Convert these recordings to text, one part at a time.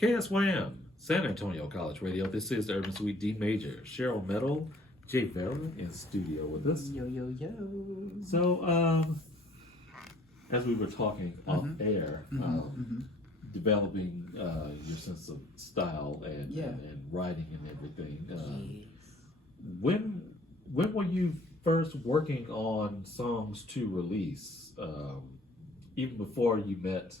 KSYM, San Antonio College Radio. This is the Urban Suite D Major. Cheryl Meadow, Jay Vera in studio with us. Yo, yo, yo. So, as we were talking off air, developing your sense of style and writing and everything. When were you first working on songs to release? Even before you met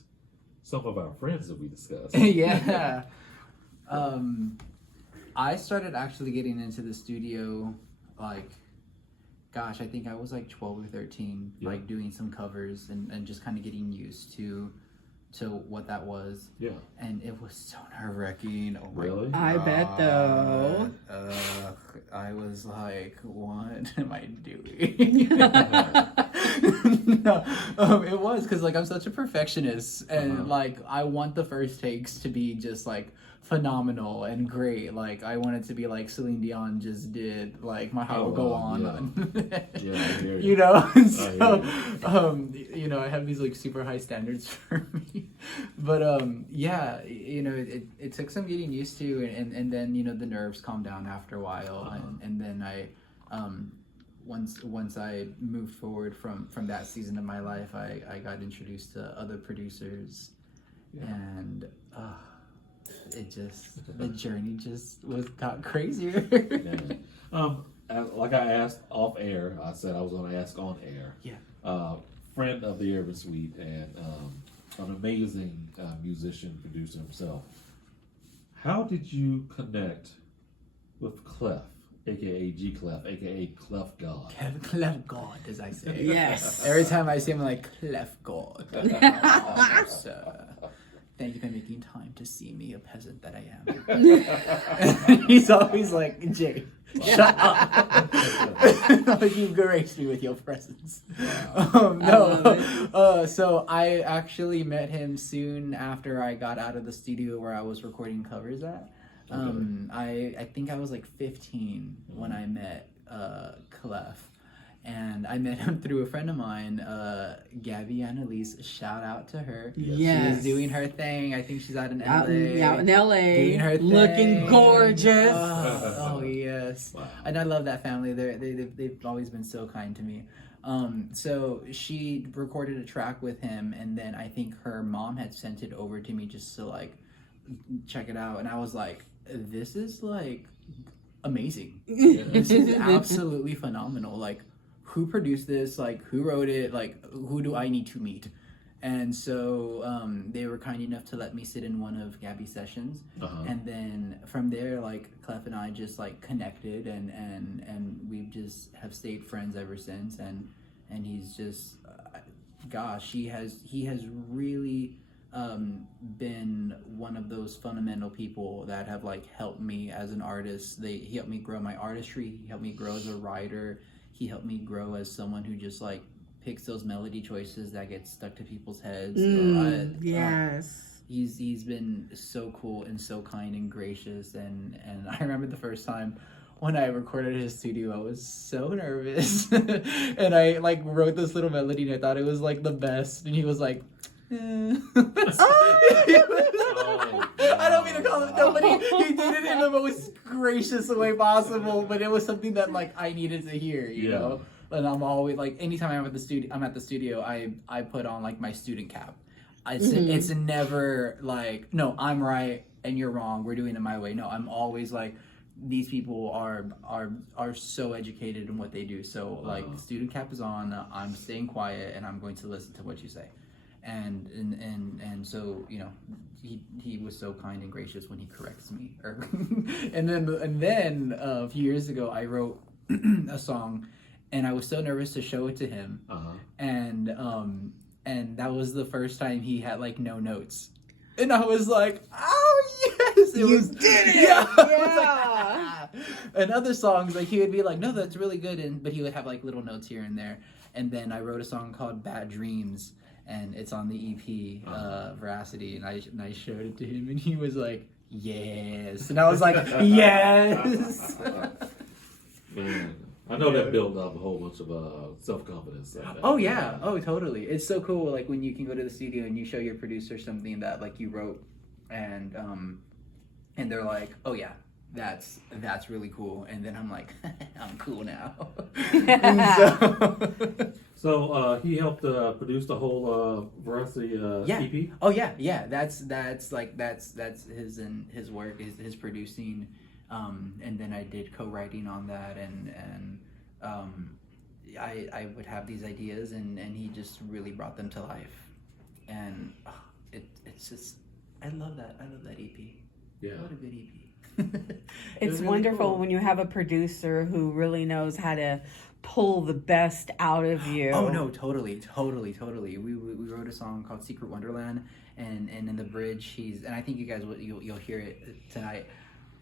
some of our friends that we discussed. Yeah. I started actually getting into the studio I think I was like 12 or 13, like doing some covers and just kind of getting used to what that was. Yeah. And it was so nerve-wracking. Oh my really? God. I bet though. I was like, what am I doing? No, it was because like I'm such a perfectionist and like I want the first takes to be just like phenomenal and great. Like I want it to be like Celine Dion just did, like My Heart Will Go On. Yeah, I hear you. You know, and so you know, I have these like super high standards for me. But yeah, you know, it took some getting used to, and then you know the nerves calmed down after a while, and then I once I moved forward from that season of my life, I got introduced to other producers, and the journey just got crazier. Like I asked off air, I said I was going to ask on air. Yeah. Friend of the Urban Suite and an amazing musician, producer himself. How did you connect with Clef, aka G Clef, aka Clef God? Clef God, as I say. Yes. Every time I see him, I'm like, Clef God. Sir, thank you for making time to see me, a peasant that I am. He's always like, Jay, shut up. You graced me with your presence. So I actually met him soon after I got out of the studio where I was recording covers at. I think I was like 15 when I met Clef. And I met him through a friend of mine, Gabby Annalise. Shout out to her. Yes. She's doing her thing. I think she's out in LA. Out in LA. Doing her thing. Looking gorgeous. Oh yes. Wow. And I love that family. They've always been so kind to me. So she recorded a track with him, and then I think her mom had sent it over to me just to like check it out. And I was like, this is like amazing. This is absolutely phenomenal. Like, who produced this? Like, who wrote it? Like, who do I need to meet? And so they were kind enough to let me sit in one of Gabby's sessions. And then from there, like, Clef and I just like connected, and we just have stayed friends ever since. And he's just, gosh, he has really been one of those fundamental people that have like helped me as an artist. He helped me grow my artistry. He helped me grow as a writer. He helped me grow as someone who just like picks those melody choices that get stuck to people's heads. Yes. He's been so cool and so kind and gracious. And I remember the first time when I recorded his studio, I was so nervous. And I like wrote this little melody and I thought it was like the best. And he was like, I don't mean to call it nobody. He did it in the most gracious way possible, but it was something that like I needed to hear, you know. And I'm always like, anytime I'm at the studio, I put on like my student cap. It's never like, no, I'm right and you're wrong. We're doing it my way. No, I'm always like, these people are so educated in what they do. So like, student cap is on. I'm staying quiet and I'm going to listen to what you say. And so, you know, he was so kind and gracious when he corrects me. And then a few years ago, I wrote a song, and I was so nervous to show it to him. And that was the first time he had like no notes, and I was like, oh yes, did it. Yeah. Yeah. And other songs, like he would be like, no, that's really good, but he would have like little notes here and there. And then I wrote a song called Bad Dreams, and it's on the EP, Veracity, and I showed it to him, and he was like, yes. And I was like, yes. Man, I know that built up a whole bunch of self-confidence. Oh, yeah. Oh, totally. It's so cool, like, when you can go to the studio and you show your producer something that, like, you wrote and they're like, oh yeah, that's really cool. And then I'm like, I'm cool now. So he helped produce the whole Veracity EP. Oh yeah. That's his work, his producing, and then I did co-writing on that, and I would have these ideas, and he just really brought them to life, and it's just I love that EP. Yeah, what a good EP. It's really wonderful cool. when you have a producer who really knows how to pull the best out of you. Oh no, totally. We wrote a song called Secret Wonderland, and in the bridge and I think you guys you'll hear it tonight.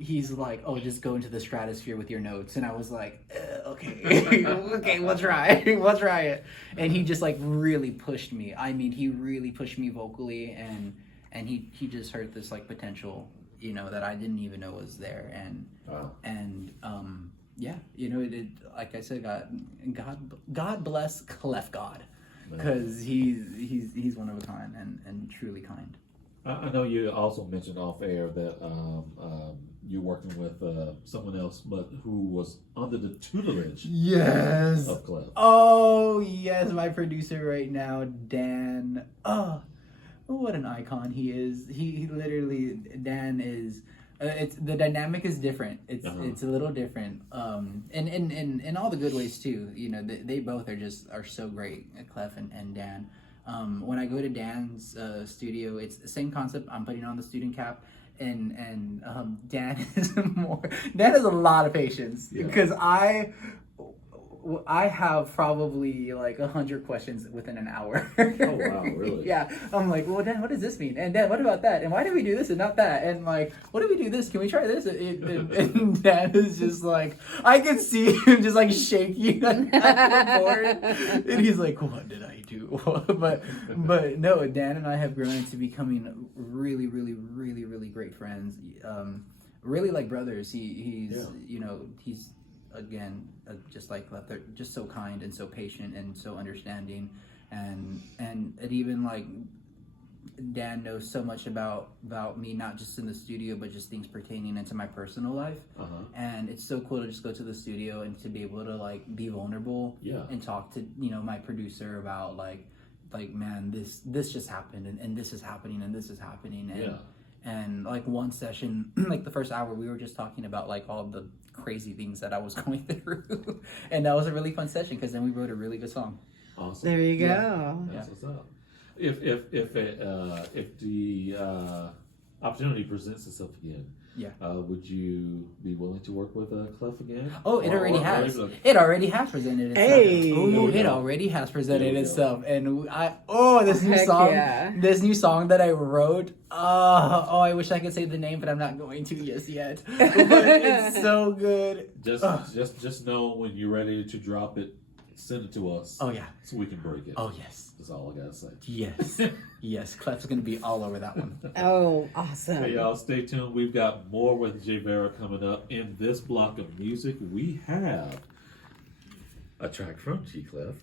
He's like, oh, just go into the stratosphere with your notes, and I was like, okay, okay, we'll try it. And he just like really pushed me. I mean, he really pushed me vocally, and he just heard this like potential, that I didn't even know was there, yeah, it like I said, God bless Clef God, because he's one of a kind and truly kind. I know you also mentioned off air that you're working with someone else, but who was under the tutelage of Clef. Oh yes, my producer right now, Dan. Oh, what an icon he is. He literally, Dan is. It's the dynamic is different. It's a little different. And in all the good ways too. They both are so great, Clef and Dan. When I go to Dan's studio, it's the same concept. I'm putting on the student cap, and Dan Dan has a lot of patience, because I have probably like 100 questions within an hour. Oh wow, really? Yeah. I'm like, well, Dan, what does this mean? And Dan, what about that? And why did we do this and not that? And like, what do we do this? Can we try this? And Dan is just like, I can see him just like shaking on the board. And he's like, what did I do? but no, Dan and I have grown into becoming really, really, really, really great friends. Really like brothers. He's again, just like Clef, they're just so kind and so patient and so understanding, and it even like Dan knows so much about me, not just in the studio, but just things pertaining into my personal life. And it's so cool to just go to the studio and to be able to like be vulnerable and talk to my producer about like man, this just happened, and this is happening, and this is happening, and like one session, like the first hour, we were just talking about like all the crazy things that I was going through, and that was a really fun session, because then we wrote a really good song. Awesome. There you Yeah. go. That's what's up. If the opportunity presents itself again, would you be willing to work with Clef again? Oh, it already has. It already has presented itself. Hey. Ooh, it already has presented itself, and this new song that I wrote. I wish I could say the name, but I'm not going to yet. But it's so good. Just know when you're ready to drop it, send it to us. Oh yeah, so we can break it. Oh yes. That's all I gotta say. Yes. Yes, Clef's gonna be all over that one. Oh, awesome. Hey y'all, stay tuned. We've got more with Vera coming up. In this block of music, we have a track from Clef.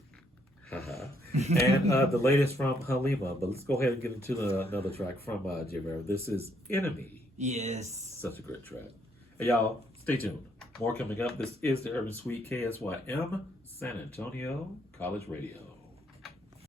And the latest from Halima. But let's go ahead and get into another track from Vera. This is Enemy. Yes. Such a great track. Hey y'all, stay tuned. More coming up. This is the Urban Suite, KSYM, San Antonio College Radio.